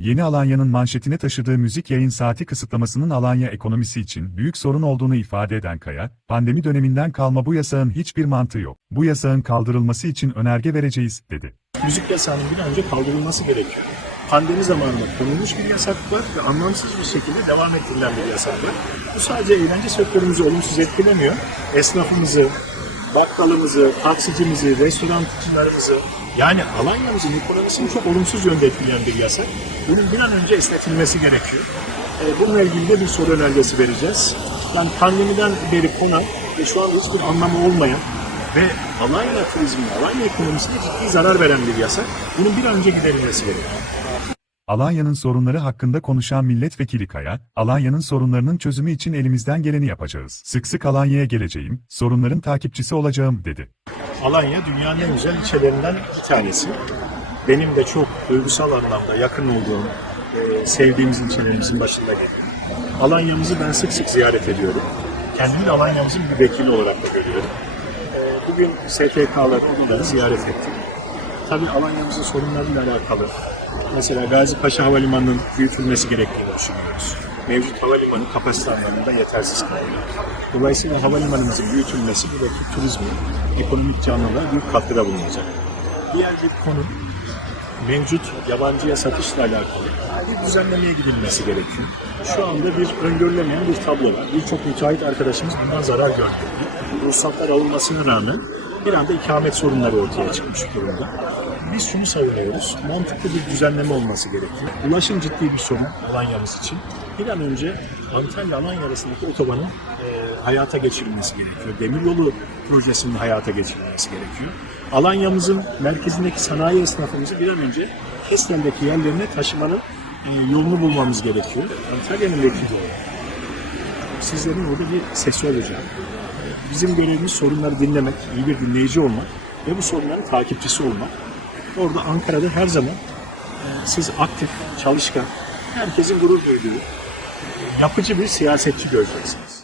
Yeni Alanya'nın manşetine taşıdığı müzik yayın saati kısıtlamasının Alanya ekonomisi için büyük sorun olduğunu ifade eden Kaya, pandemi döneminden kalma bu yasağın hiçbir mantığı yok. Bu yasağın kaldırılması için önerge vereceğiz, dedi. müzik yasağının bir an önce kaldırılması gerekiyor. Pandemi zamanında konulmuş bir yasak var ve anlamsız bir şekilde devam ettirilen bir yasak var. Bu sadece eğlence sektörümüzü olumsuz etkilemiyor. Esnafımızı, bakkalımızı, taksicimizi, restorancılarımızı yani Alanya'mızın ekonomisini çok olumsuz yönde etkileyen bir yasak. Bunun bir an önce esnetilmesi gerekiyor. E, bununla ilgili de bir soru önergesi vereceğiz. Yani pandemiden beri konan ve şu anda hiçbir anlamı olmayan ve Alanya turizmine, Alanya ekonomisine ciddi zarar veren bir yasak. Bunun bir an önce giderilmesi gerekiyor. Alanya'nın sorunları hakkında konuşan milletvekili Kaya, Alanya'nın sorunlarının çözümü için elimizden geleni yapacağız. Sık sık Alanya'ya geleceğim, sorunların takipçisi olacağım, dedi. Alanya dünyanın en güzel ilçelerinden bir tanesi. Benim de çok duygusal anlamda yakın olduğum, e, sevdiğimiz ilçelerimizin başında geliyor. Alanya'mızı ben sık sık ziyaret ediyorum. Kendimi de Alanya'mızın bir vekili olarak da görüyorum. E, Bugün STK'ları, ziyaret ettim. Tabii Alanya'mızın sorunlarıyla alakalı. Mesela Gazi Paşa Havalimanı'nın büyütülmesi gerektiğini düşünüyoruz. Mevcut havalimanı kapasite anlamında yetersiz kalıyor. Dolayısıyla havalimanımızın büyütülmesi buradaki turizmi, ekonomik canlılığa büyük katkıda bulunacak. Diğer bir konu mevcut yabancıya satışla alakalı bir düzenlemeye gidilmesi gerekiyor. Şu anda bir öngörülemeyen bir tablo var. Birçok müteahhit arkadaşımız bundan zarar gördü. Ruhsatlar alınmasına rağmen bir anda ikamet sorunları ortaya çıkmış durumda. Biz şunu savunuyoruz, mantıklı bir düzenleme olması gerekiyor. Ulaşım ciddi bir sorun Alanya'mız için. Bir an önce Antalya-Alanya arasındaki otobanın e, hayata geçirilmesi gerekiyor. Demiryolu projesinin hayata geçirilmesi gerekiyor. Alanya'mızın merkezindeki sanayi esnafımızı bir an önce Kestel'deki yerlerine taşımanın e, yolunu bulmamız gerekiyor. Antalya'nın vekili olarak sizlerin orada bir sesi olacak. Bizim görevimiz sorunları dinlemek, iyi bir dinleyici olmak ve bu sorunların takipçisi olmak. Orada Ankara'da her zaman e, siz aktif, çalışkan, herkesin gurur duyduğu, yapıcı bir siyasetçi göreceksiniz.